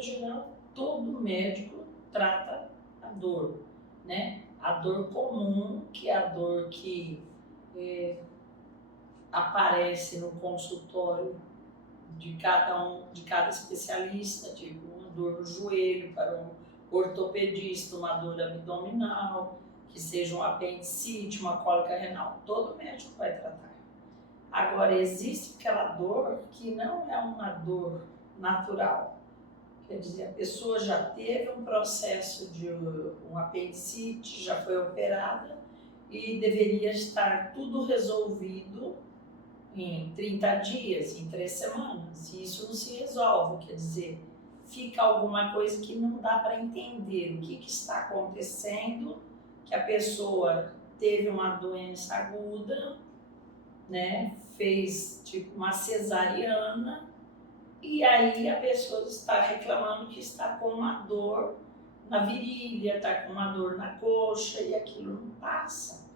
maneira geral, todo médico trata a dor, né? A dor comum, que é a dor que aparece no consultório de cada especialista, tipo uma dor no joelho para um ortopedista, uma dor abdominal, que seja um apendicite, uma cólica renal, todo médico vai tratar. Agora, existe aquela dor que não é uma dor natural. Quer dizer, a pessoa já teve um processo de um apendicite, já foi operada e deveria estar tudo resolvido em 30 dias, em 3 semanas. E isso não se resolve, quer dizer, fica alguma coisa que não dá para entender o que está acontecendo, que a pessoa teve uma doença aguda, né, fez tipo uma cesariana, e aí a pessoa está reclamando que está com uma dor na virilha, está com uma dor na coxa, e aquilo não passa.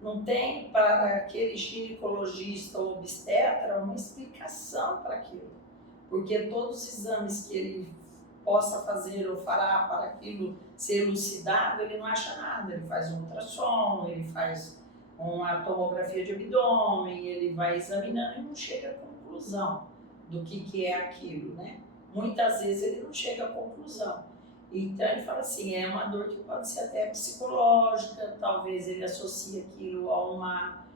Não tem para aquele ginecologista ou obstetra uma explicação para aquilo. Porque todos os exames que ele possa fazer ou fará para aquilo ser elucidado, ele não acha nada. Ele faz um ultrassom, ele faz uma tomografia de abdômen, ele vai examinando e não chega à conclusão do que é aquilo, né? Muitas vezes ele não chega à conclusão. Então ele fala assim, é uma dor que pode ser até psicológica, talvez ele associe aquilo a uma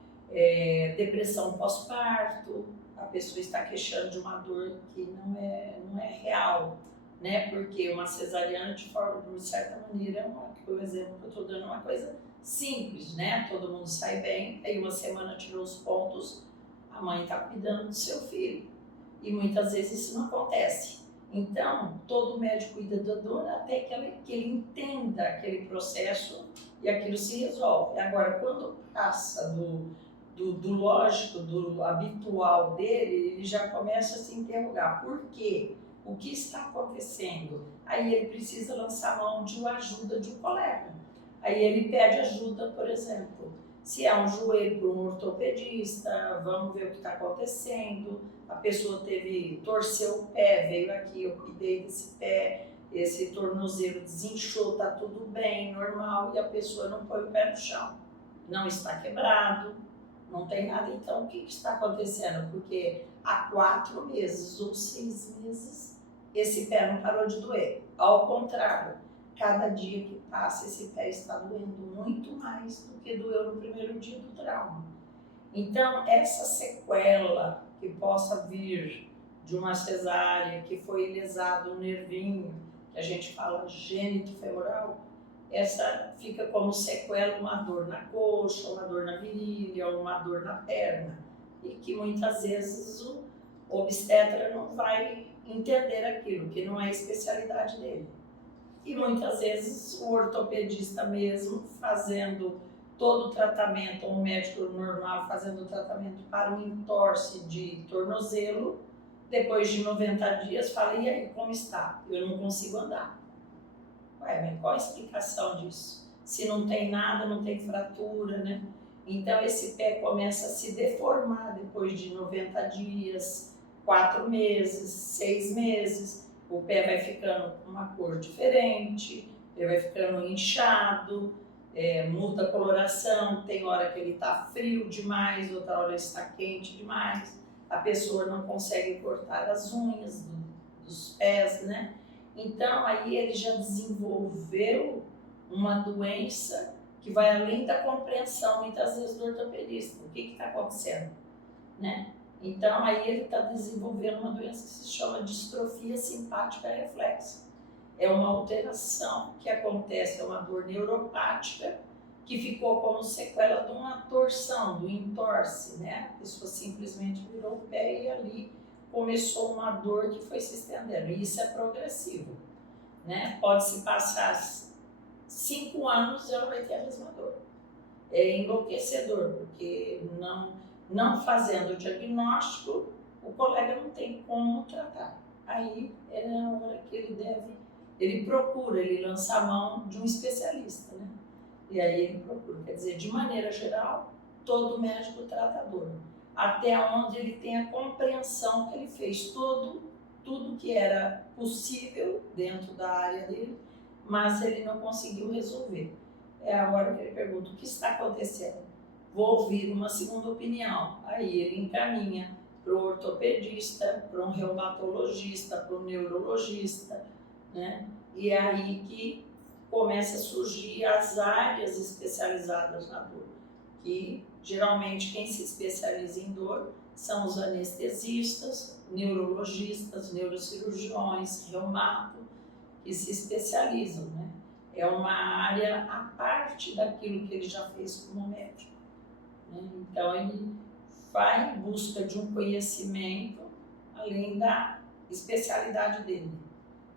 depressão pós-parto, a pessoa está queixando de uma dor que não é real, né? Porque uma cesariana, de certa maneira, o exemplo que eu estou dando é uma coisa simples, né? Todo mundo sai bem, aí uma semana tirou os pontos, a mãe está cuidando do seu filho. E muitas vezes isso não acontece. Então, todo médico cuida da dor até que ele entenda aquele processo e aquilo se resolve. Agora, quando passa do lógico, do habitual dele, ele já começa a se interrogar. Por quê? O que está acontecendo? Aí ele precisa lançar mão de uma ajuda de um colega. Aí ele pede ajuda, por exemplo, se é um joelho para um ortopedista, vamos ver o que está acontecendo. A pessoa torceu o pé, veio aqui, eu cuidei desse pé, esse tornozelo desinchou, está tudo bem, normal, e a pessoa não põe o pé no chão. Não está quebrado, não tem nada. Então, o que está acontecendo? Porque há 4 meses ou 6 meses, esse pé não parou de doer. Ao contrário, cada dia que passa, esse pé está doendo muito mais do que doeu no primeiro dia do trauma. Então, essa sequela que possa vir de uma cesárea, que foi lesado o nervinho, que a gente fala gênito femoral, essa fica como sequela uma dor na coxa, uma dor na virilha, uma dor na perna, e que muitas vezes o obstetra não vai entender aquilo, que não é a especialidade dele. E muitas vezes o ortopedista mesmo fazendo todo o tratamento, um médico normal fazendo o tratamento para um entorse de tornozelo, depois de 90 dias fala, e aí, como está? Eu não consigo andar. Ué, mas qual a explicação disso? Se não tem nada, não tem fratura, né? Então esse pé começa a se deformar depois de 90 dias, 4 meses, 6 meses, o pé vai ficando com uma cor diferente, ele vai ficando inchado, muda a coloração, tem hora que ele está frio demais, outra hora ele está quente demais, a pessoa não consegue cortar as unhas dos pés, né? Então aí ele já desenvolveu uma doença que vai além da compreensão, muitas vezes, do ortopedista. O que está acontecendo, né? Então aí ele está desenvolvendo uma doença que se chama distrofia simpática reflexa. É uma alteração que acontece, é uma dor neuropática que ficou como sequela de uma torção, do entorse, né? A pessoa simplesmente virou o pé e ali começou uma dor que foi se estendendo. E isso é progressivo, né? Pode-se passar 5 anos e ela vai ter a mesma dor. É enlouquecedor, porque não fazendo o diagnóstico, o colega não tem como tratar. Aí é a hora que ele procura, ele lança a mão de um especialista, né? E aí ele procura, quer dizer, de maneira geral, todo médico trata a dor, até onde ele tem a compreensão que ele fez tudo que era possível dentro da área dele, mas ele não conseguiu resolver. É agora que ele pergunta: o que está acontecendo? Vou ouvir uma segunda opinião. Aí ele encaminha para o ortopedista, para um reumatologista, para um neurologista, né? E é aí que começa a surgir as áreas especializadas na dor, que geralmente quem se especializa em dor são os anestesistas, neurologistas, neurocirurgiões, reumato, que se especializam, né? É uma área à parte daquilo que ele já fez como médico, né? Então ele vai em busca de um conhecimento além da especialidade dele,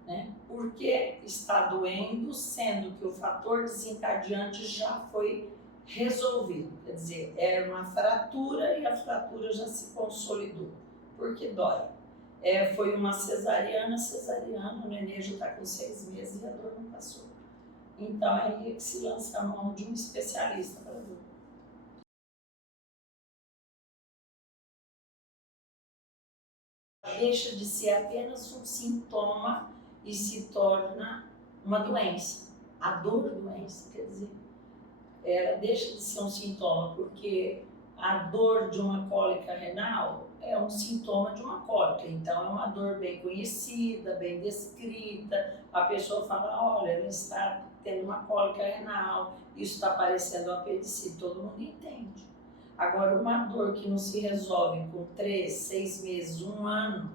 né? Por que está doendo, sendo que o fator desencadeante já foi resolvido? Quer dizer, era uma fratura e a fratura já se consolidou. Por que dói? Foi uma cesariana, o nenê já está com 6 meses e a dor não passou. Então é aí que se lança a mão de um especialista para a dor. Deixa de ser apenas um sintoma e se torna uma doença. A dor doença, quer dizer, ela deixa de ser um sintoma, porque a dor de uma cólica renal é um sintoma de uma cólica, então é uma dor bem conhecida, bem descrita, a pessoa fala: olha, ela está tendo uma cólica renal, isso está parecendo apendicite, todo mundo entende. Agora, uma dor que não se resolve com 3, 6 meses, 1 ano,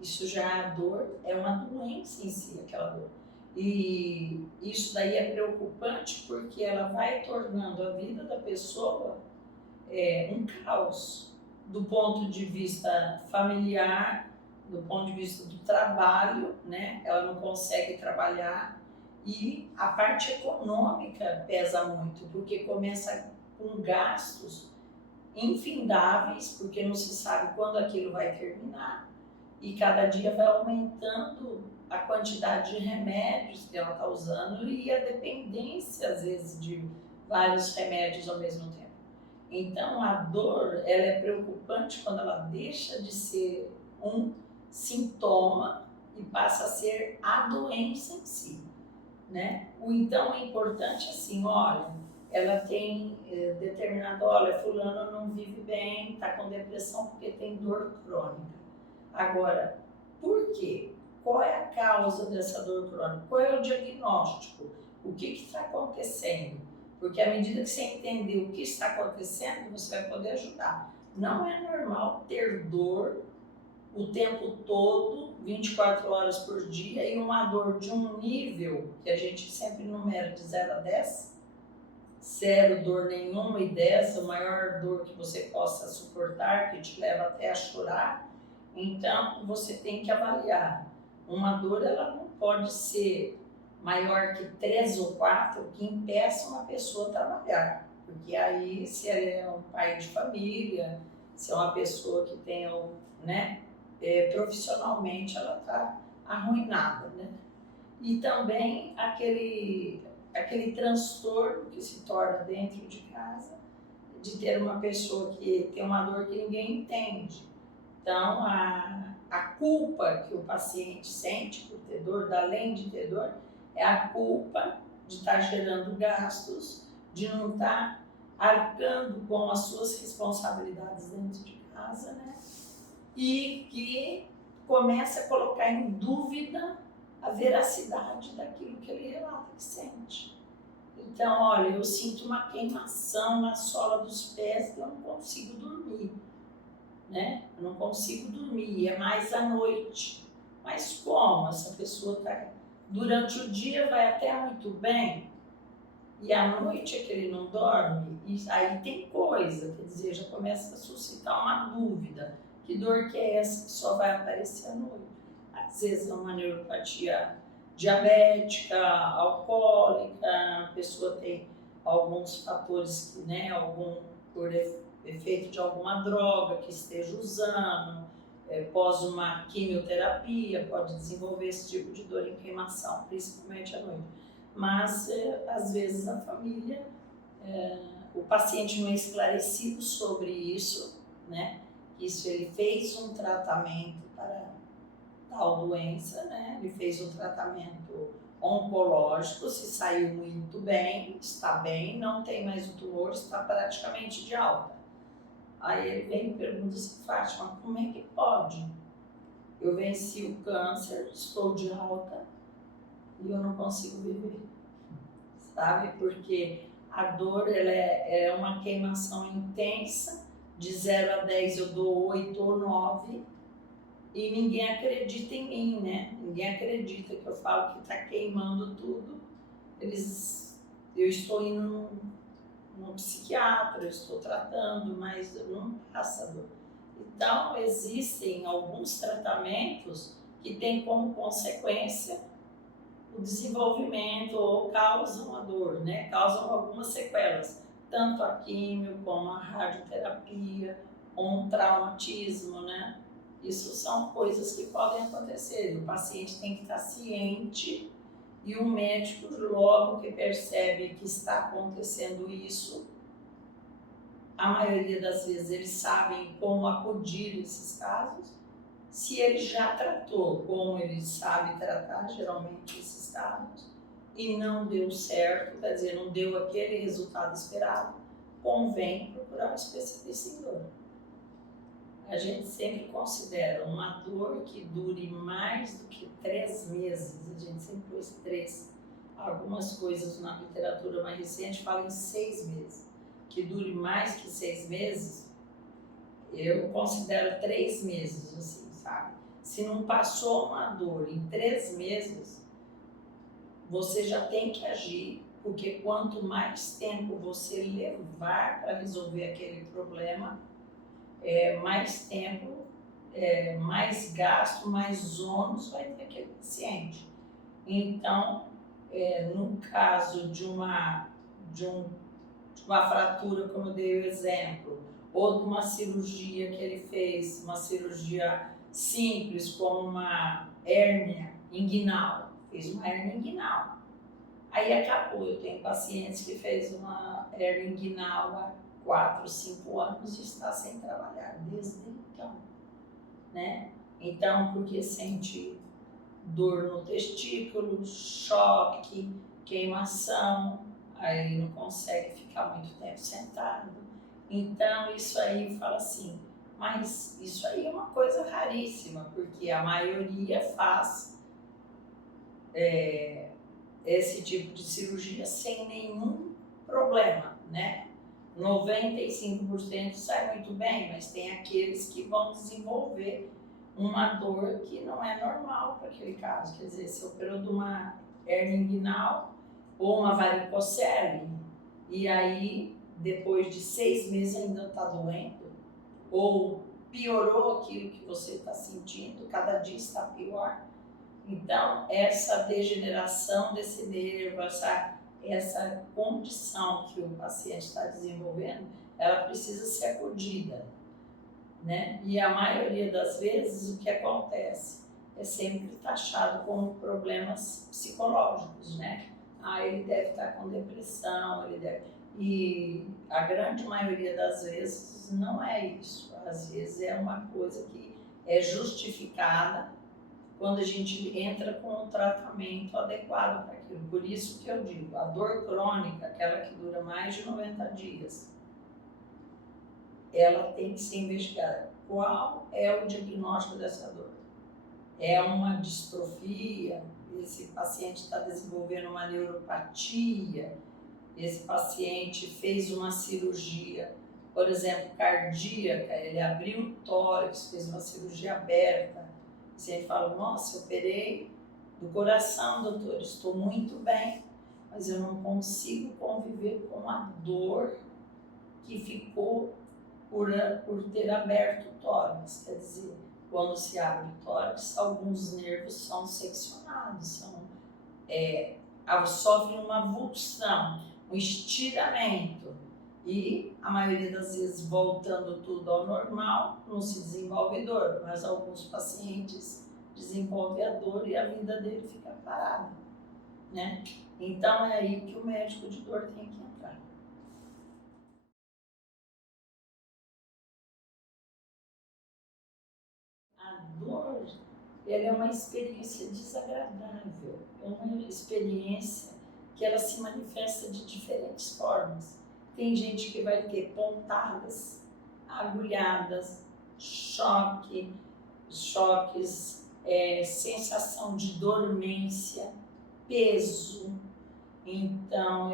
isso já é a dor, é uma doença em si, aquela dor. E isso daí é preocupante porque ela vai tornando a vida da pessoa um caos, do ponto de vista familiar, do ponto de vista do trabalho, né? Ela não consegue trabalhar, e a parte econômica pesa muito, porque começa com gastos infindáveis, porque não se sabe quando aquilo vai terminar, e cada dia vai aumentando a quantidade de remédios que ela está usando e a dependência, às vezes, de vários remédios ao mesmo tempo. Então, a dor, ela é preocupante quando ela deixa de ser um sintoma e passa a ser a doença em si, né? O então é importante assim: olha, ela tem determinado, olha, fulano não vive bem, está com depressão porque tem dor crônica. Agora, por quê? Qual é a causa dessa dor crônica? Qual é o diagnóstico? O que está acontecendo? Porque à medida que você entender o que está acontecendo, você vai poder ajudar. Não é normal ter dor o tempo todo, 24 horas por dia, e uma dor de um nível que a gente sempre numera de 0 a 10. 0 dor nenhuma e 10 a maior dor que você possa suportar, que te leva até a chorar. Então, você tem que avaliar. Uma dor, ela não pode ser maior que 3 ou 4, que impeça uma pessoa a trabalhar. Porque aí, se ela é um pai de família, se é uma pessoa que tem, né, profissionalmente, ela está arruinada, né? E também aquele transtorno que se torna dentro de casa, de ter uma pessoa que tem uma dor que ninguém entende. Então, a culpa que o paciente sente por ter dor, além de ter dor, é a culpa de estar gerando gastos, de não estar arcando com as suas responsabilidades dentro de casa, né? E que começa a colocar em dúvida a veracidade daquilo que ele relata que sente. Então, olha, eu sinto uma queimação na sola dos pés e eu não consigo dormir, né? Eu não consigo dormir, é mais à noite. Mas como? Essa pessoa está... Durante o dia vai até muito bem, e à noite é que ele não dorme, e aí tem coisa, quer dizer, já começa a suscitar uma dúvida. Que dor que é essa que só vai aparecer à noite? Às vezes é uma neuropatia diabética, alcoólica, a pessoa tem alguns fatores que, né, por efeito de alguma droga que esteja usando, pós uma quimioterapia, pode desenvolver esse tipo de dor em queimação, principalmente à noite. Mas, às vezes, a família, o paciente não é esclarecido sobre isso, né? Isso ele fez um tratamento para tal doença, né? Ele fez o tratamento oncológico, se saiu muito bem, está bem, não tem mais o tumor, está praticamente de alta. Aí ele vem e pergunta assim, Fátima, como é que pode? Eu venci o câncer, estou de alta e eu não consigo viver, sabe? Porque a dor ela é uma queimação intensa, de 0 a 10 eu dou 8 ou 9, e ninguém acredita em mim, né? Ninguém acredita que eu falo que está queimando tudo. Eu estou indo num psiquiatra, eu estou tratando, mas não passa dor. Então, existem alguns tratamentos que têm como consequência o desenvolvimento ou causam a dor, né? Causam algumas sequelas, tanto a químio como a radioterapia, ou um traumatismo, né? Isso são coisas que podem acontecer. O paciente tem que estar ciente e o médico, logo que percebe que está acontecendo isso, a maioria das vezes eles sabem como acudir esses casos. Se ele já tratou, como ele sabe tratar geralmente esses casos, e não deu certo, quer dizer, não deu aquele resultado esperado, convém procurar um especialista em dor. A gente sempre considera uma dor que dure mais do que 3 meses, a gente sempre pôs 3. Algumas coisas na literatura mais recente falam em 6 meses. Que dure mais que 6 meses, eu considero 3 meses, assim, sabe? Se não passou uma dor em 3 meses, você já tem que agir, porque quanto mais tempo você levar para resolver aquele problema, mais tempo, mais gasto, mais ônus vai ter aquele paciente. Então, no caso de uma fratura, como eu dei o exemplo, ou de uma cirurgia que ele fez, uma cirurgia simples, como uma hérnia inguinal, fez uma hérnia inguinal. Aí acabou, eu tenho pacientes que fez uma hérnia inguinal há 4, 5 anos e está sem trabalhar desde então, né? Então, porque sente dor no testículo, choque, queimação, aí não consegue ficar muito tempo sentado. Então, isso aí fala assim, mas isso aí é uma coisa raríssima, porque a maioria faz esse tipo de cirurgia sem nenhum problema, né? 95% sai muito bem, mas tem aqueles que vão desenvolver uma dor que não é normal para aquele caso. Quer dizer, se operou de uma hernia inguinal ou uma varicocele, e aí depois de 6 meses ainda está doendo, ou piorou aquilo que você está sentindo, cada dia está pior. Então, essa degeneração desse nervo, essa condição que o paciente está desenvolvendo, ela precisa ser acudida, né? E a maioria das vezes o que acontece é sempre taxado como problemas psicológicos, né? Ah, ele deve estar com depressão, ele deve... E a grande maioria das vezes não é isso. Às vezes é uma coisa que é justificada quando a gente entra com um tratamento adequado para aquilo. Por isso que eu digo, a dor crônica, aquela que dura mais de 90 dias, ela tem que ser investigada. Qual é o diagnóstico dessa dor? É uma distrofia? Esse paciente está desenvolvendo uma neuropatia? Esse paciente fez uma cirurgia, por exemplo, cardíaca, ele abriu o tórax, fez uma cirurgia aberta. Você fala, nossa, eu operei do coração, doutor, estou muito bem, mas eu não consigo conviver com a dor que ficou por ter aberto o tórax. Quer dizer, quando se abre o tórax, alguns nervos são seccionados, sofrem uma avulsão, um estiramento. E a maioria das vezes, voltando tudo ao normal, não se desenvolve dor, mas alguns pacientes desenvolvem a dor e a vida dele fica parada, né? Então é aí que o médico de dor tem que entrar. A dor, ela é uma experiência desagradável, é uma experiência que ela se manifesta de diferentes formas. Tem gente que vai ter pontadas, agulhadas, choques, sensação de dormência, peso. Então,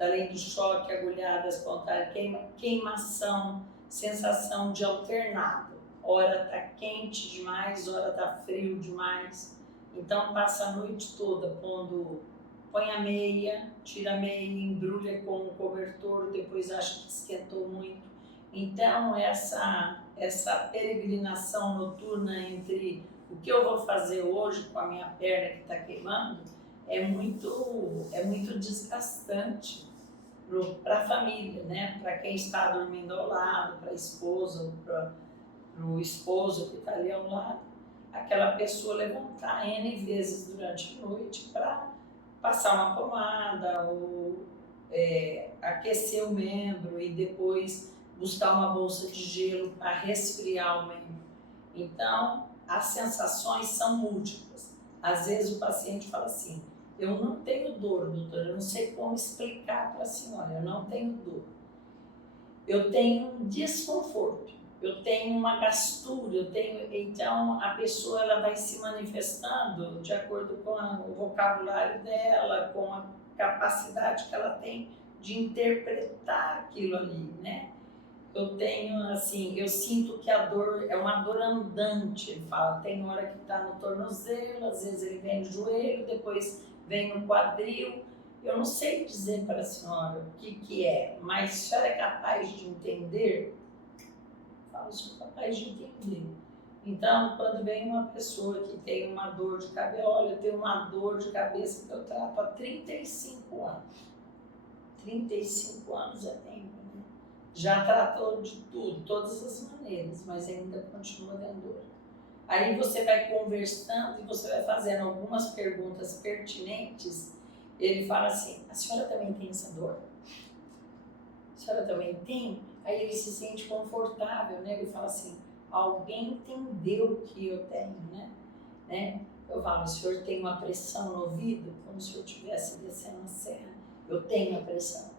além do choque, agulhadas, pontadas, queimação, sensação de alternado. Hora está quente demais, hora está frio demais. Então, passa a noite toda põe a meia, tira a meia, embrulha com um cobertor, depois acha que esquentou muito. Então, essa peregrinação noturna entre o que eu vou fazer hoje com a minha perna que está queimando é muito desgastante para a família, né? Para quem está dormindo ao lado, para a esposa, para o esposo que está ali ao lado, aquela pessoa levantar N vezes durante a noite para passar uma pomada ou aquecer o membro e depois buscar uma bolsa de gelo para resfriar o membro. Então, as sensações são múltiplas. Às vezes o paciente fala assim, eu não tenho dor, doutora, eu não sei como explicar para a senhora, eu não tenho dor. Eu tenho um desconforto, eu tenho uma gastura, então a pessoa ela vai se manifestando de acordo com o vocabulário dela, com a capacidade que ela tem de interpretar aquilo ali, né? Eu tenho, assim, eu sinto que a dor é uma dor andante, ele fala, tem hora que está no tornozelo, às vezes ele vem no joelho, depois vem no quadril. Eu não sei dizer para a senhora o que é, mas a senhora é capaz de entender? Eu falo, sou capaz de entender. Então, quando vem uma pessoa que tem uma dor de cabeça, olha, eu tenho uma dor de cabeça que eu trato há 35 anos. 35 anos é tempo, né? Já tratou de tudo, todas as maneiras, mas ainda continua dando dor. Aí você vai conversando e você vai fazendo algumas perguntas pertinentes. Ele fala assim, a senhora também tem essa dor? A senhora também tem? Aí ele se sente confortável, né? Ele fala assim, alguém entendeu o que eu tenho, né? Eu falo, o senhor tem uma pressão no ouvido? Como se eu estivesse descendo a serra. Eu tenho a pressão.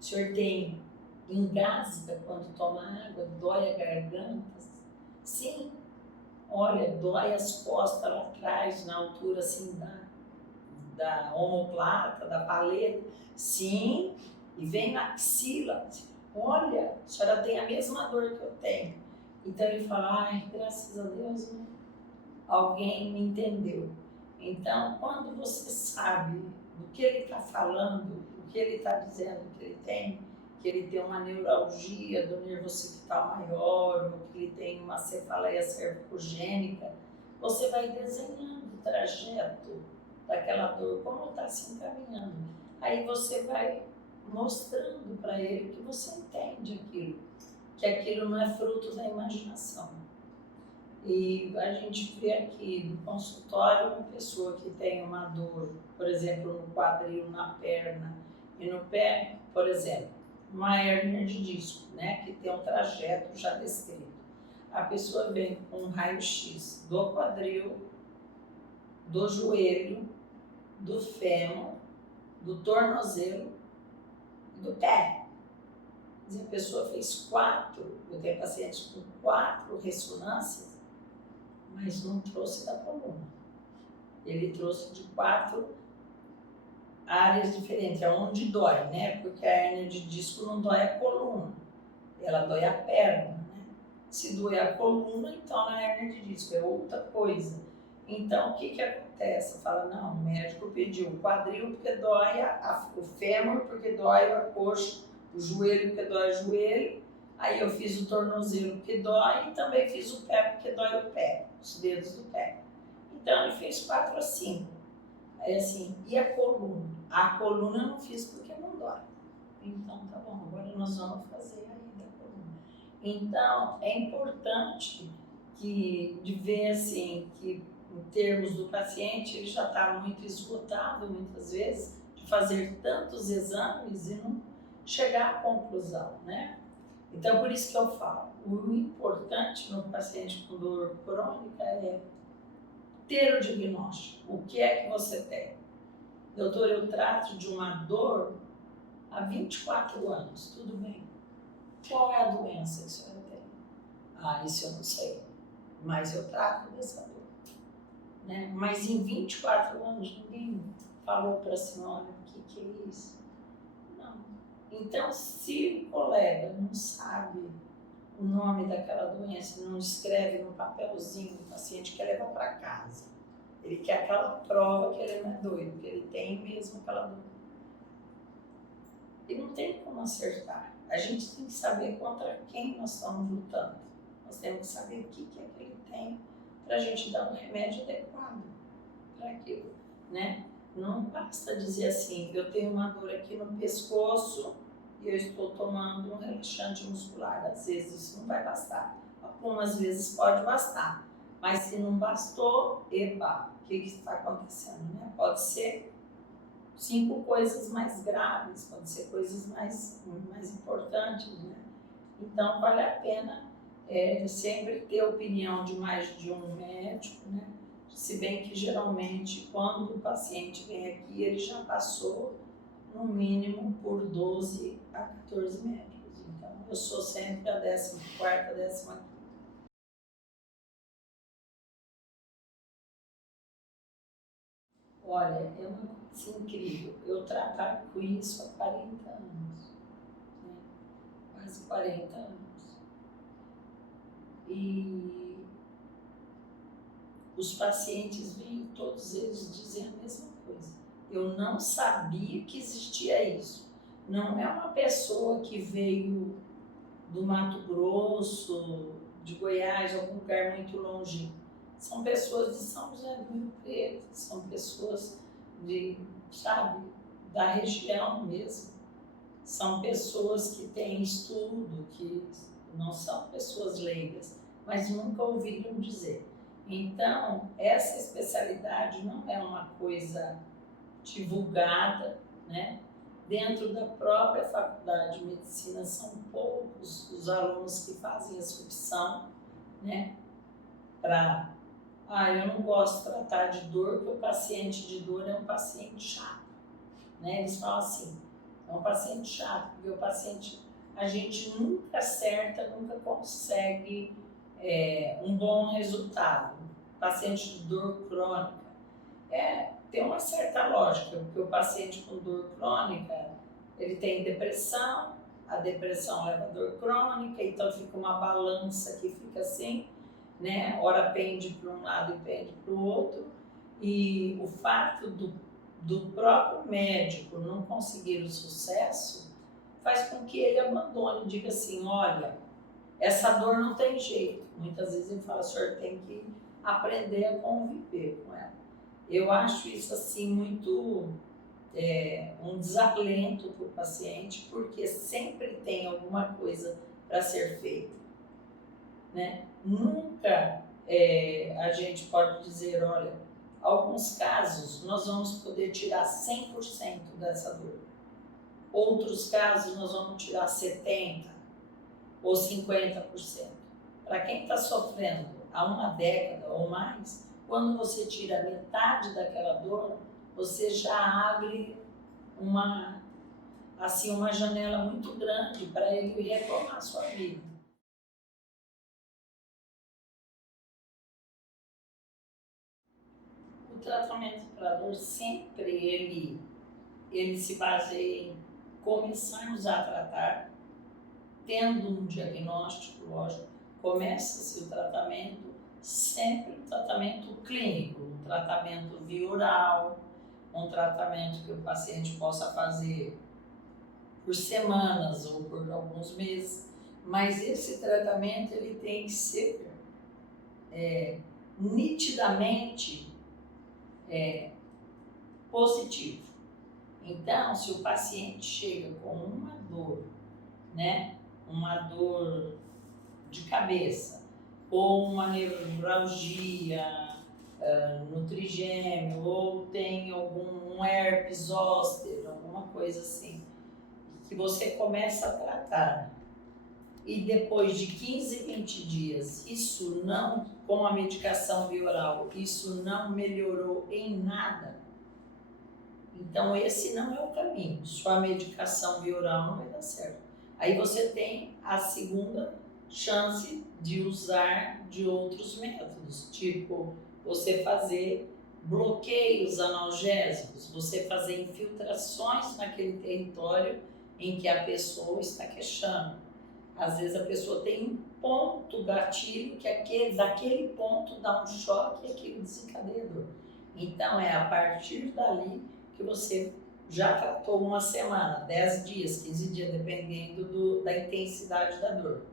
O senhor tem, engasga quando toma água, dói a garganta? Sim. Olha, dói as costas lá atrás, na altura assim da omoplata, da paleta. Sim, e vem na axila. Olha, a senhora tem a mesma dor que eu tenho. Então ele fala, ai, graças a Deus, né? Alguém me entendeu. Então, quando você sabe do que ele está falando, o que ele está dizendo que ele tem uma neuralgia do nervo occipital maior, ou que ele tem uma cefaleia cervicogênica, você vai desenhando o trajeto daquela dor, como está se encaminhando. Aí você vai mostrando para ele que você entende aquilo, que aquilo não é fruto da imaginação. E a gente vê aqui no consultório uma pessoa que tem uma dor, por exemplo, no quadril, na perna e no pé, por exemplo, uma hérnia de disco, né, que tem um trajeto já descrito. A pessoa vem com um raio-x do quadril, do joelho, do fêmur, do tornozelo e do pé. Quer dizer, a pessoa fez 4, eu tenho pacientes com 4 ressonâncias, mas não trouxe da coluna. Ele trouxe de 4 áreas diferentes, é onde dói, né? Porque a hérnia de disco não dói a coluna, ela dói a perna, né? Se doer a coluna, então a hérnia de disco é outra coisa. Então, o que acontece? Fala, não, o médico pediu o quadril porque dói o fêmur, porque dói a coxa, o joelho porque dói o joelho. Aí eu fiz o tornozelo porque dói e também fiz o pé porque dói o pé, os dedos do pé. Então ele fez 4 a 5. Aí assim, e a coluna? A coluna eu não fiz porque não dói. Então tá bom, agora nós vamos fazer aí da coluna. Então é importante de ver assim, que em termos do paciente, ele já está muito esgotado muitas vezes de fazer tantos exames e não chegar à conclusão, né? Então, por isso que eu falo, o importante no paciente com dor crônica é ter o diagnóstico. O que é que você tem? Doutor, eu trato de uma dor há 24 anos, tudo bem. Qual é a doença que a senhora tem? Ah, isso eu não sei, mas eu trato dessa dor. Né? Mas em 24 anos ninguém falou para a senhora o que é isso? Não. Então, se o colega não sabe o nome daquela doença, não escreve no papelzinho, o paciente quer levar para casa. Ele quer aquela prova que ele não é doido, que ele tem mesmo aquela dor. E não tem como acertar. A gente tem que saber contra quem nós estamos lutando. Nós temos que saber o que é que ele tem para a gente dar um remédio adequado para aquilo, né? Não basta dizer assim, eu tenho uma dor aqui no pescoço e eu estou tomando um relaxante muscular. Às vezes isso não vai bastar. Algumas vezes pode bastar. Mas se não bastou, epa, o que está acontecendo, né? Pode ser 5 coisas mais graves, pode ser coisas mais importantes, né? Então, vale a pena sempre ter a opinião de mais de um médico, né? Se bem que, geralmente, quando o paciente vem aqui, ele já passou, no mínimo, por 12 a 14 médicos. Então, eu sou sempre a 14ª, 15ª. Olha, é uma coisa incrível. Eu trabalho com isso há 40 anos, né? Quase 40 anos. E os pacientes vêm, todos eles dizem a mesma coisa. Eu não sabia que existia isso. Não é uma pessoa que veio do Mato Grosso, de Goiás, algum lugar muito longe. São pessoas de São José do Rio Preto, são pessoas de, sabe, da região mesmo. São pessoas que têm estudo, que não são pessoas leigas, mas nunca ouviram dizer. Então, essa especialidade não é uma coisa divulgada, né? Dentro da própria faculdade de medicina são poucos os alunos que fazem essa opção, né? Eu não gosto de tratar de dor, porque o paciente de dor é um paciente chato, né? Eles falam assim, é um paciente chato, porque o paciente, a gente nunca acerta, nunca consegue um bom resultado. Paciente de dor crônica, tem uma certa lógica, porque o paciente com dor crônica, ele tem depressão, a depressão leva a dor crônica, então fica uma balança que fica assim, né? Ora pende para um lado e pende para o outro, e o fato do próprio médico não conseguir o sucesso faz com que ele abandone, diga assim, olha, essa dor não tem jeito. Muitas vezes ele fala, o senhor tem que aprender a conviver com ela. Eu acho isso assim muito um desalento para o paciente, porque sempre tem alguma coisa para ser feita, né? Nunca a gente pode dizer, olha, alguns casos nós vamos poder tirar 100% dessa dor. Outros casos nós vamos tirar 70% ou 50%. Para quem está sofrendo há uma década ou mais, quando você tira metade daquela dor, você já abre uma janela muito grande para ele retomar a sua vida. O tratamento para a dor sempre ele se baseia em começarmos a tratar, tendo um diagnóstico, lógico, começa-se o tratamento, sempre um tratamento clínico, um tratamento via oral, um tratamento que o paciente possa fazer por semanas ou por alguns meses, mas esse tratamento ele tem que ser nitidamente positivo. Então, se o paciente chega com uma dor, né, uma dor de cabeça, ou uma neuralgia no trigêmeo, ou tem algum herpes zoster, alguma coisa assim, que você começa a tratar e depois de 15, 20 dias, isso não, com a medicação via oral, isso não melhorou em nada, então esse não é o caminho. Só a medicação via oral não vai dar certo. Aí você tem a segunda chance de usar de outros métodos, tipo você fazer bloqueios analgésicos, você fazer infiltrações naquele território em que a pessoa está queixando. Às vezes a pessoa tem um ponto gatilho que daquele ponto dá um choque e aquilo desencadeia dor. Então é a partir dali que você já tratou uma semana, 10 dias, 15 dias, dependendo da intensidade da dor.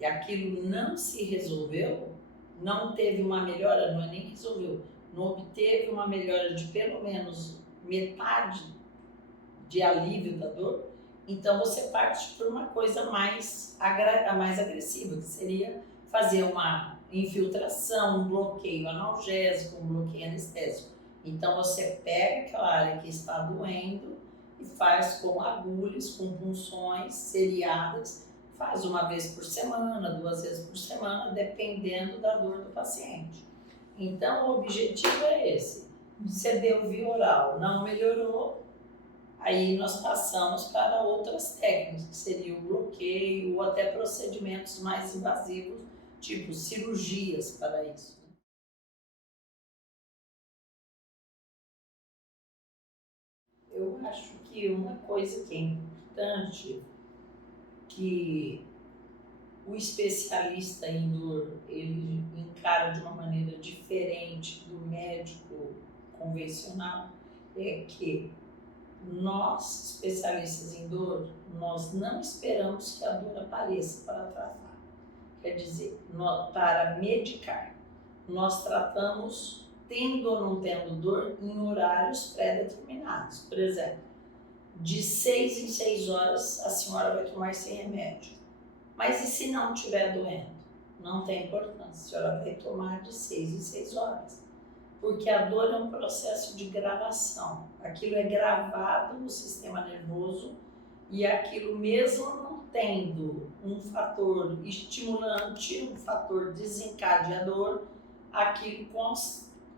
E aquilo não se resolveu, não teve uma melhora, não é nem resolveu, não obteve uma melhora de pelo menos metade de alívio da dor, então você parte por uma coisa mais agressiva, que seria fazer uma infiltração, um bloqueio analgésico, um bloqueio anestésico. Então você pega aquela área que está doendo e faz com agulhas, com punções seriadas, faz uma vez por semana, 2 vezes por semana, dependendo da dor do paciente. Então o objetivo é esse. Você deu via oral, não melhorou, aí nós passamos para outras técnicas, que seria o bloqueio ou até procedimentos mais invasivos, tipo cirurgias para isso. Eu acho que uma coisa que é importante, que o especialista em dor, ele encara de uma maneira diferente do médico convencional, é que nós, especialistas em dor, nós não esperamos que a dor apareça para tratar. Quer dizer, para medicar. Nós tratamos tendo ou não tendo dor em horários pré-determinados. Por exemplo, de 6 em 6 horas a senhora vai tomar esse remédio. Mas e se não estiver doendo? Não tem importância, a senhora vai tomar de 6 em 6 horas. Porque a dor é um processo de gravação. Aquilo é gravado no sistema nervoso e aquilo mesmo não tendo um fator estimulante, um fator desencadeador, aquilo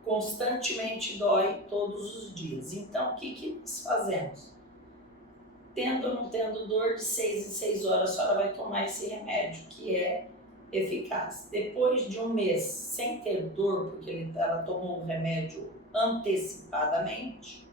constantemente dói todos os dias. Então, o que nós fazemos? Tendo ou não tendo dor, de 6 em 6 horas, a senhora vai tomar esse remédio, que é eficaz. Depois de um mês sem ter dor, porque ela tomou um remédio antecipadamente,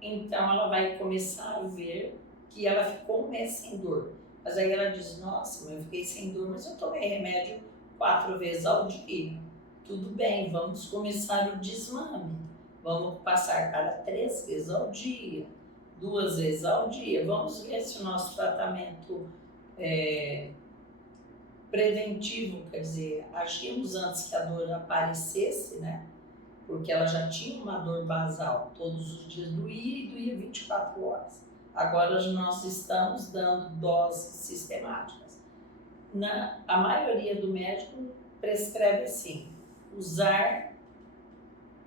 então ela vai começar a ver que ela ficou um mês sem dor. Mas aí ela diz, nossa, eu fiquei sem dor, mas eu tomei remédio 4 vezes ao dia. Tudo bem, vamos começar o desmame. Vamos passar cada 3 vezes ao dia, 2 vezes ao dia. Vamos ver se o nosso tratamento preventivo, quer dizer, agimos antes que a dor aparecesse, né? Porque ela já tinha uma dor basal, todos os dias doía e doía 24 horas. Agora nós estamos dando doses sistemáticas. A maioria do médico prescreve assim, usar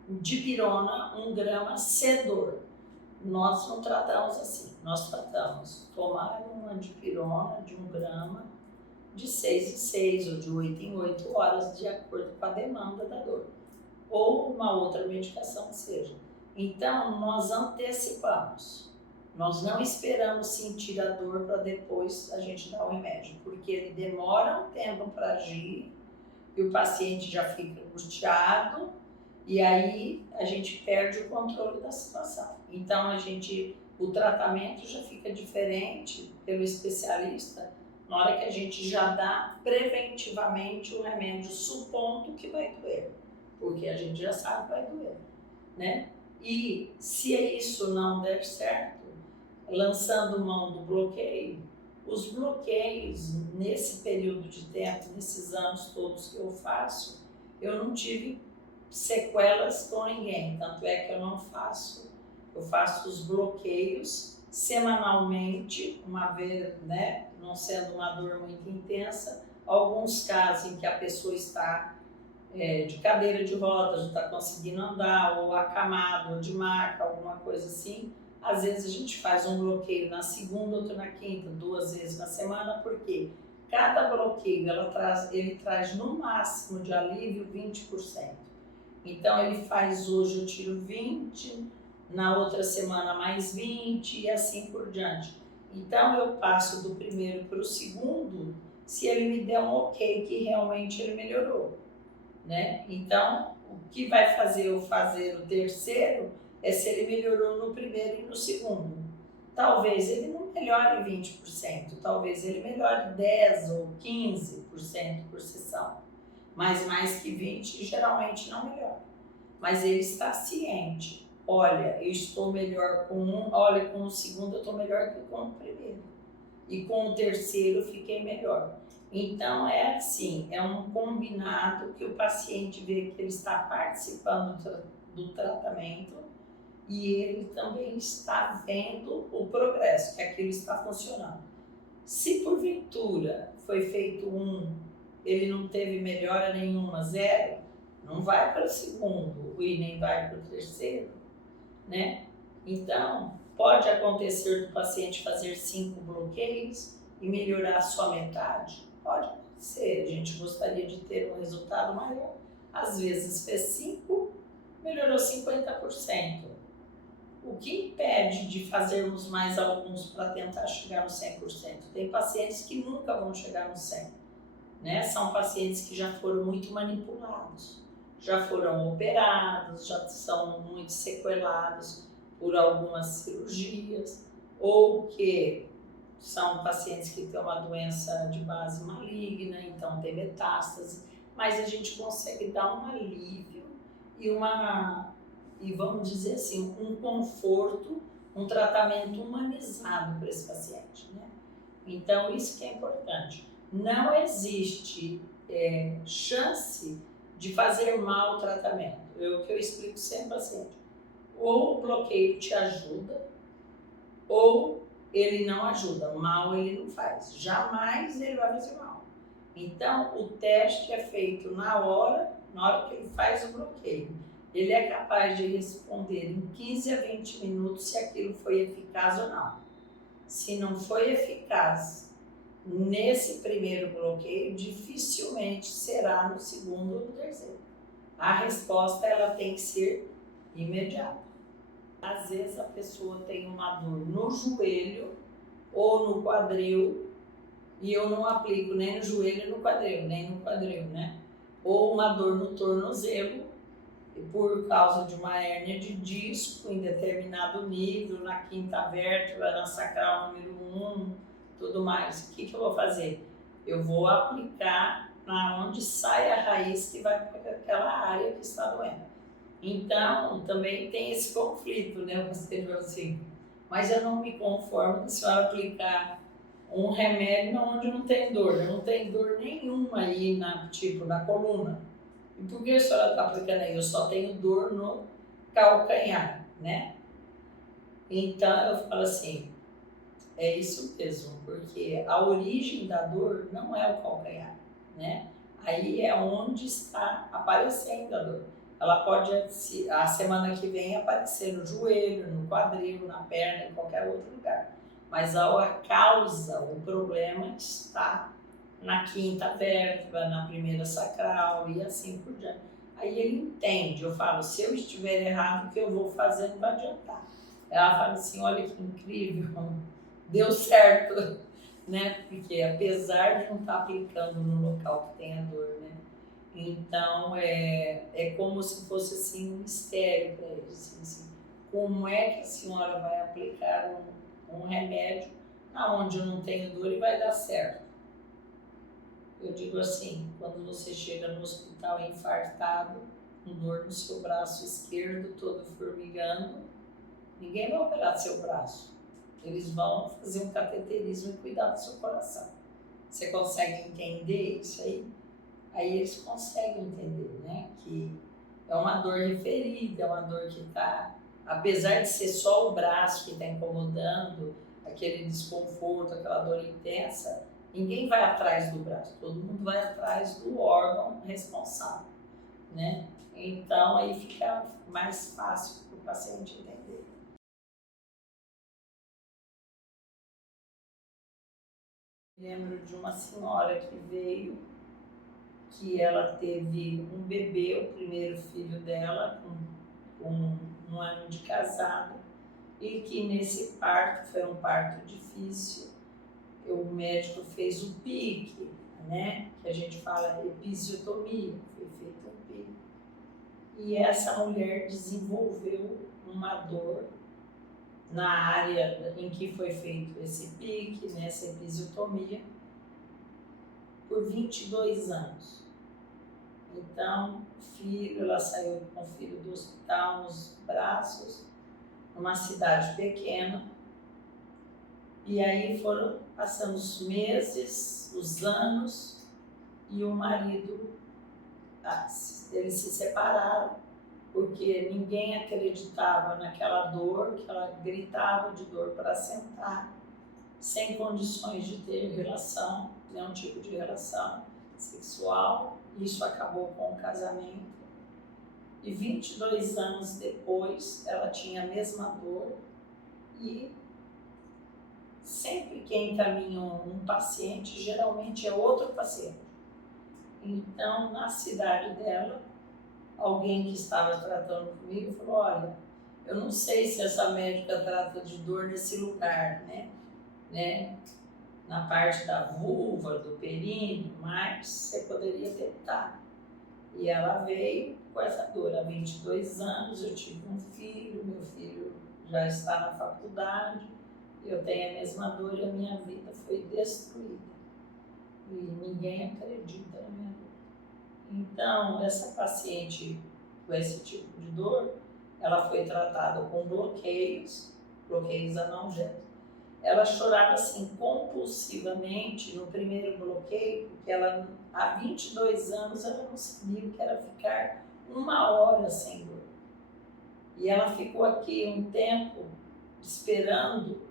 dipirona 1 grama sedor. Nós não tratamos assim, nós tratamos tomar uma dipirona de 1 grama de 6 em 6 ou de 8 em 8 horas, de acordo com a demanda da dor. Ou uma outra medicação que seja. Então, nós antecipamos. Nós não esperamos sentir a dor para depois a gente dar o remédio, porque ele demora um tempo para agir e o paciente já fica angustiado e aí a gente perde o controle da situação. Então, o tratamento já fica diferente pelo especialista na hora que a gente já dá preventivamente o remédio, supondo que vai doer, porque a gente já sabe que vai doer, né? E se isso não der certo, lançando mão do bloqueio, os bloqueios nesse período de tempo, nesses anos todos que eu faço, eu não tive sequelas com ninguém, tanto é que eu faço os bloqueios semanalmente, uma vez, né, não sendo uma dor muito intensa, alguns casos em que a pessoa está de cadeira de rodas, não está conseguindo andar, ou acamado, ou de maca, alguma coisa assim, Às vezes a gente faz um bloqueio na segunda, outro na quinta, 2 vezes na semana, porque cada bloqueio ele traz no máximo de alívio 20%. Então ele faz hoje eu tiro 20, na outra semana mais 20 e assim por diante. Então eu passo do primeiro para o segundo se ele me der um ok que realmente ele melhorou, né? Então o que vai fazer eu fazer o terceiro é se ele melhorou no primeiro e no segundo. Talvez ele não melhore 20%, talvez ele melhore 10 ou 15% por sessão, mas mais que 20 geralmente não melhora. Mas ele está ciente. Olha, eu estou melhor com um, olha, com o segundo eu estou melhor que com o primeiro. E com o terceiro eu fiquei melhor. Então é assim, é um combinado que o paciente vê que ele está participando do tratamento e ele também está vendo o progresso, que aquilo está funcionando. Se porventura foi feito ele não teve melhora nenhuma, 0, não vai para o segundo e nem vai para o terceiro, né? Então, pode acontecer do paciente fazer 5 bloqueios e melhorar só metade? Pode acontecer, a gente gostaria de ter um resultado maior. Às vezes fez 5, melhorou 50%. O que impede de fazermos mais alguns para tentar chegar no 100%? Tem pacientes que nunca vão chegar no 100%, né? São pacientes que já foram muito manipulados, já foram operados, já são muito sequelados por algumas cirurgias, ou que são pacientes que têm uma doença de base maligna, então tem metástase, mas a gente consegue dar um alívio e vamos dizer assim, um conforto, um tratamento humanizado para esse paciente, né? Então isso que é importante. Não existe chance de fazer mal o tratamento. O que eu explico sempre ao paciente. Ou o bloqueio te ajuda, ou ele não ajuda. Mal ele não faz. Jamais ele vai fazer mal. Então, o teste é feito na hora que ele faz o bloqueio. Ele é capaz de responder em 15 a 20 minutos se aquilo foi eficaz ou não. Se não foi eficaz nesse primeiro bloqueio, dificilmente será no segundo ou no terceiro. A resposta ela tem que ser imediata. Às vezes a pessoa tem uma dor no joelho ou no quadril e eu não aplico nem no joelho nem no quadril, né? Ou uma dor no tornozelo por causa de uma hérnia de disco em determinado nível, na quinta vértebra, na sacral número 1, tudo mais. O que eu vou fazer? Eu vou aplicar na onde sai a raiz que vai para aquela área que está doendo. Então, também tem esse conflito, né? Você falou assim, mas eu não me conformo da senhora aplicar um remédio onde não tem dor. Eu não tenho dor nenhuma aí, na coluna. E por que a senhora está aplicando aí? Eu só tenho dor no calcanhar, né? Então, eu falo assim, é isso mesmo, porque a origem da dor não é o calcanhar, né? Aí é onde está aparecendo a dor. Ela pode, a semana que vem, aparecer no joelho, no quadril, na perna, em qualquer outro lugar. Mas a causa, o problema está na quinta vértebra, na primeira sacral e assim por diante. Aí ele entende, eu falo, se eu estiver errado, o que eu vou fazer não vai adiantar. Ela fala assim, olha que incrível, deu certo, né? Porque apesar de não estar aplicando no local que tem a dor, né? Então é como se fosse assim um mistério para eles, assim, como é que a senhora vai aplicar um remédio aonde eu não tenho dor e vai dar certo? Eu digo assim, quando você chega no hospital infartado, com dor no seu braço esquerdo, todo formigando, ninguém vai operar seu braço. Eles vão fazer um cateterismo e cuidar do seu coração. Você consegue entender isso aí? Aí eles conseguem entender, né? Que é uma dor referida, é uma dor que está, apesar de ser só o braço que está incomodando, aquele desconforto, aquela dor intensa, ninguém vai atrás do braço, todo mundo vai atrás do órgão responsável, né? Então aí fica mais fácil para o paciente entender. Lembro de uma senhora que veio, que ela teve um bebê, o primeiro filho dela, com 1 ano de casado, e que nesse parto, foi um parto difícil, o médico fez o PIC, né? Que a gente fala episiotomia, foi feito um PIC. E essa mulher desenvolveu uma dor na área em que foi feito esse PIC, nessa episiotomia, por 22 anos. Então, ela saiu com o filho do hospital nos braços, numa cidade pequena, e aí foram passando os meses, os anos, e o marido, eles se separaram, porque ninguém acreditava naquela dor, que ela gritava de dor para sentar, sem condições de ter relação, nenhum tipo de relação sexual. Isso acabou com o casamento. E 22 anos depois, ela tinha a mesma dor, e sempre que encaminha um paciente, geralmente é outro paciente. Então, na cidade dela, alguém que estava tratando comigo falou: olha, eu não sei se essa médica trata de dor nesse lugar, né? Na parte da vulva, do períneo, mas você poderia tentar. E ela veio com essa dor há 22 anos, eu tive um filho, meu filho já está na faculdade, eu tenho a mesma dor e a minha vida foi destruída. E ninguém acredita na minha dor. Então, essa paciente com esse tipo de dor, ela foi tratada com bloqueios analgésicos. Ela chorava assim compulsivamente no primeiro bloqueio, porque ela, há 22 anos, ela não sabia o que era ficar 1 hora sem dor. E ela ficou aqui um tempo esperando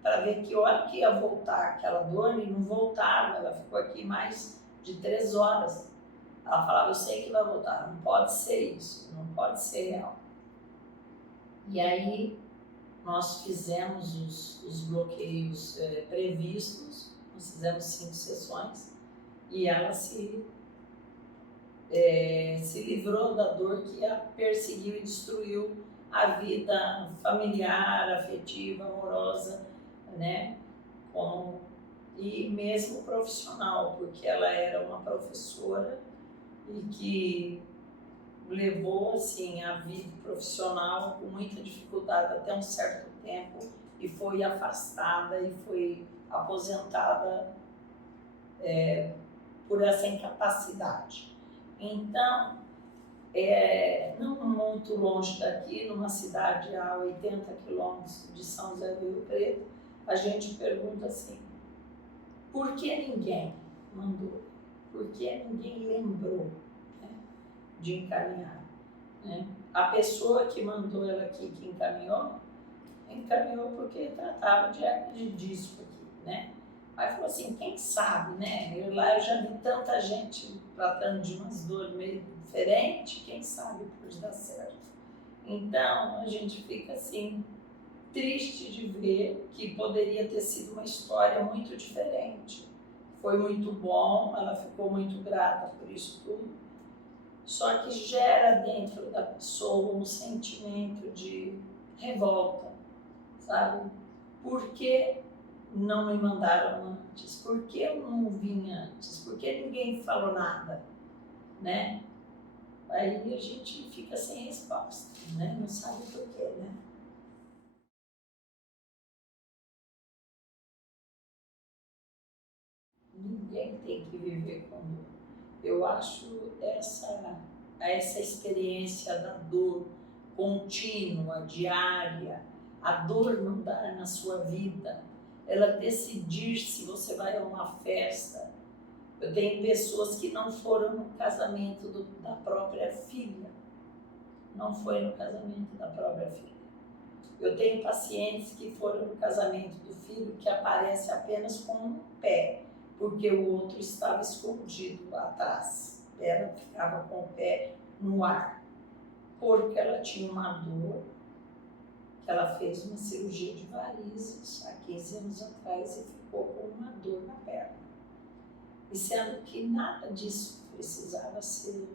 para ver que hora que ia voltar aquela dor, e não voltava. Ela ficou aqui mais de 3 horas. Ela falava: eu sei que vai voltar, não pode ser isso, não pode ser real. E aí nós fizemos os bloqueios previstos, nós fizemos 5 sessões, e ela se livrou da dor que a perseguiu e destruiu a vida familiar, afetiva, amorosa, né? E mesmo profissional, porque ela era uma professora e que levou assim a vida profissional com muita dificuldade até um certo tempo, e foi afastada e foi aposentada por essa incapacidade. Então, não muito longe daqui, numa cidade a 80 quilômetros de São José do Rio Preto, a gente pergunta assim: por que ninguém mandou? Por que ninguém lembrou, né, de encaminhar? Né? A pessoa que mandou ela aqui, que encaminhou porque tratava de hernia de disco aqui, né? Aí falou assim: quem sabe, né? Eu já vi tanta gente tratando de umas dores meio diferentes, quem sabe pode dar certo. Então, a gente fica assim, triste de ver que poderia ter sido uma história muito diferente. Foi muito bom, ela ficou muito grata por isso tudo. Só que gera dentro da pessoa um sentimento de revolta, sabe? Por que não me mandaram antes? Por que eu não vim antes? Por que ninguém falou nada, né? Aí a gente fica sem resposta, né? Não sabe por quê, né? Ninguém tem que viver com dor. Eu acho essa experiência da dor contínua, diária, a dor não dar na sua vida, ela decidir se você vai a uma festa. Eu tenho pessoas que não foram no casamento da própria filha, não foi no casamento da própria filha. Eu tenho pacientes que foram no casamento do filho que aparece apenas com um pé, porque o outro estava escondido atrás. Ela ficava com o pé no ar, porque ela tinha uma dor ela fez uma cirurgia de varizes há 15 anos atrás e ficou com uma dor na perna. E sendo que nada disso precisava ser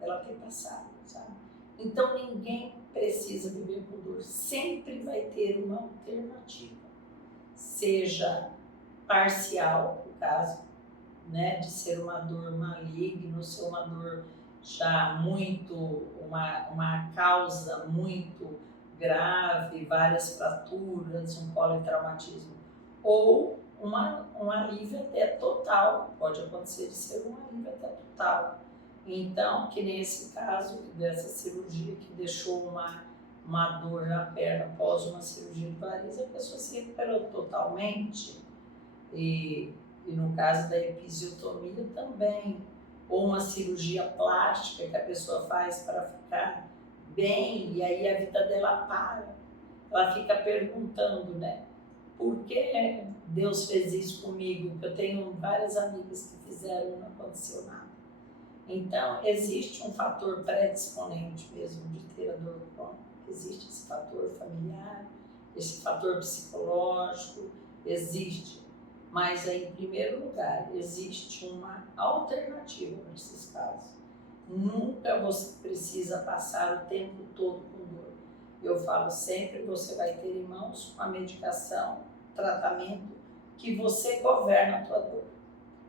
ela ter passado, sabe? Então ninguém precisa viver com dor, sempre vai ter uma alternativa, seja parcial, no caso, né, de ser uma dor maligna, ser uma dor já muito, uma causa muito grave, várias fraturas, um politraumatismo, ou um alívio até total, pode acontecer de ser um alívio até total. Então, que nesse caso dessa cirurgia que deixou uma dor na perna após uma cirurgia de varizes, a pessoa se recuperou totalmente e no caso da episiotomia também, ou uma cirurgia plástica que a pessoa faz para ficar bem e aí a vida dela para. Ela fica perguntando, né? Por que Deus fez isso comigo? Eu tenho várias amigas que fizeram e não aconteceu nada. Então, existe um fator predisponente mesmo de ter a dor crônica, existe esse fator familiar, esse fator psicológico, existe. Mas aí, em primeiro lugar, existe uma alternativa nesses casos. Nunca você precisa passar o tempo todo com dor. Eu falo sempre, você vai ter em mãos uma medicação, tratamento, que você governa a tua dor.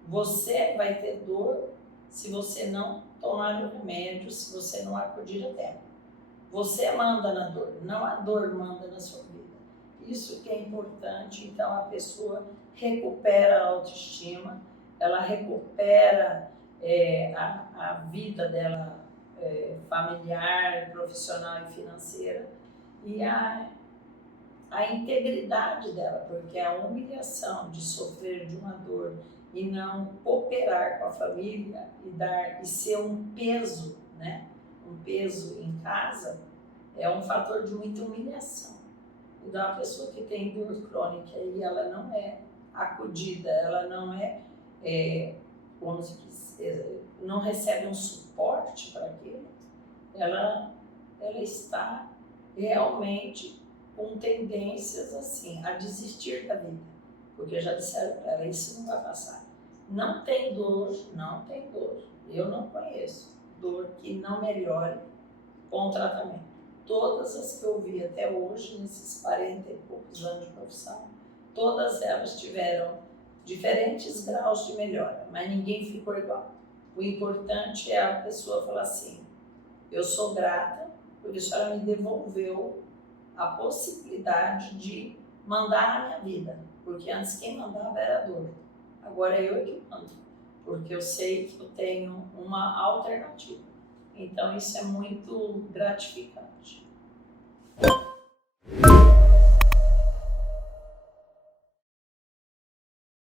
Você vai ter dor se você não tomar o remédio, se você não acudir a tempo. Você manda na dor, não a dor manda na sua vida. Isso que é importante, então a pessoa recupera a autoestima, ela recupera a vida dela familiar, profissional e financeira e a integridade dela, porque a humilhação de sofrer de uma dor e não cooperar com a família e ser um peso, né? Um peso em casa, é um fator de muita humilhação. Então, a pessoa que tem dor crônica e ela não é acudida, ela não como se diz, não recebe um suporte para aquilo, ela está realmente com tendências assim, a desistir da vida, porque já disseram para ela, isso não vai passar. Não tem dor, não tem dor. Eu não conheço dor que não melhore com tratamento. Todas as que eu vi até hoje, nesses 40 e poucos anos de profissão, todas elas tiveram diferentes graus de melhora, mas ninguém ficou igual. O importante é a pessoa falar assim, eu sou grata porque a senhora me devolveu a possibilidade de mandar na minha vida, porque antes quem mandava era a dor, agora eu é que mando, porque eu sei que eu tenho uma alternativa. Então isso é muito gratificante.